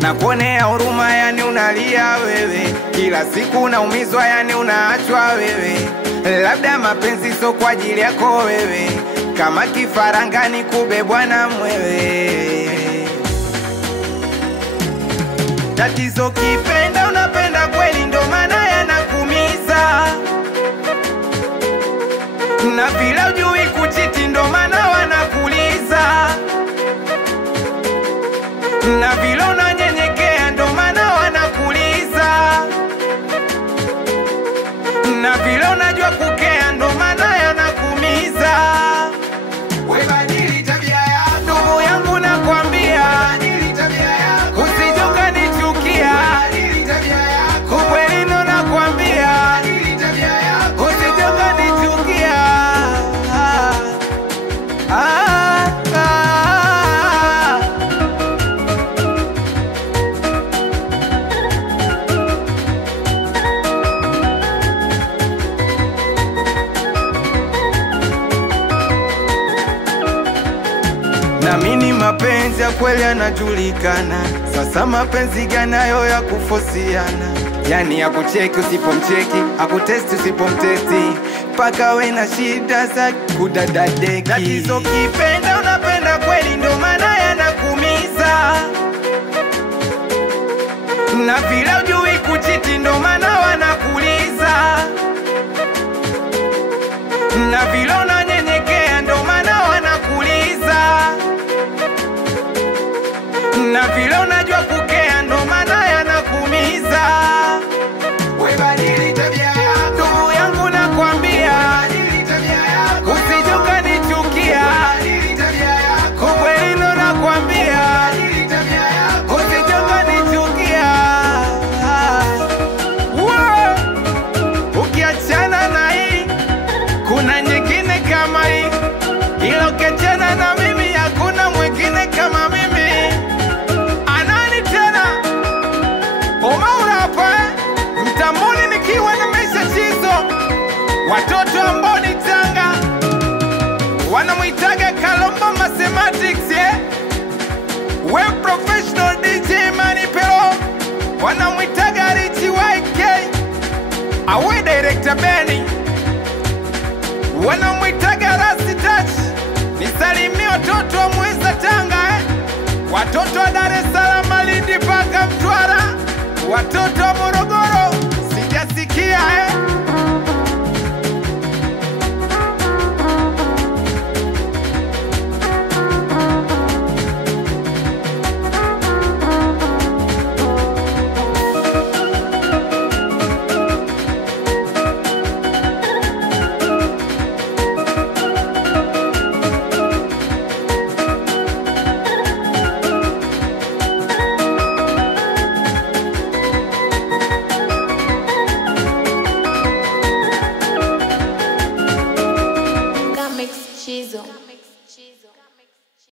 Na kuonea huruma yani unalia wewe, kila siku unaumizwa yani unaachwa wewe. Labda mapenzi so kwa ajili yako wewe, kama kifarangani kubebwa na mwewe. Tatizo kipenda unapenda kweli, ndo maana yanakumiza. Na bila ujui kuchiti, ndo maana wanakuliza. Na bila unanyenyekea, ndo maana wanakuliza. Na bila unajua kukea, ndo maana yanakumiza. We badili tabia yako, ndugu yangu nakwambia, badili tabia yako, usije ukanichukia. badili tabia yako, Ukweli ndo nakwambia, badili tabia yako, usije ukanichukia. Naamini mapenzi ya kweli yanajulikana. Sasa mapenzi gani hayo ya kufosiana? Yani ya kucheki usipomcheki, akutesti usipomtesti, paka we na shida za kudadadeki. Tatizo kipenda unapenda kweli, ndo maana yanakumiza. Na bila ujui kuchiti, ndo maana wanakuliza. Na bila unanyenyekea, ndo maana wanakuliza. Na vile unajua kukea, ndo maana yanakumiza. we badili tabia yako, Ndugu yangu nakwambia, badili tabia yako, usije ukanichukia. badili tabia yako, Ukweli ndo nakwambia, badili tabia yako, usije ukanichukia. Wow! Ukiachana na hii, kuna nyingine kama hii. Ila ukiachana na mimi, hakuna mwingine kama mimi. Anani tena? Umaura hapa Mtambuni nikiwa na Maisha Chizo. Watoto ambao ni Tanga wanamuitaga Kalombo Mathematics, we professional DJ Mani Pero wanamuitaga Richie YK, awe director Benny wanamuitaga Rasi Touch. Nisalimie watoto wa Mweza Tanga, watoto wa Dar es Salaam, Lindi mpaka Mtwara, watoto wa Morogoro sijasikia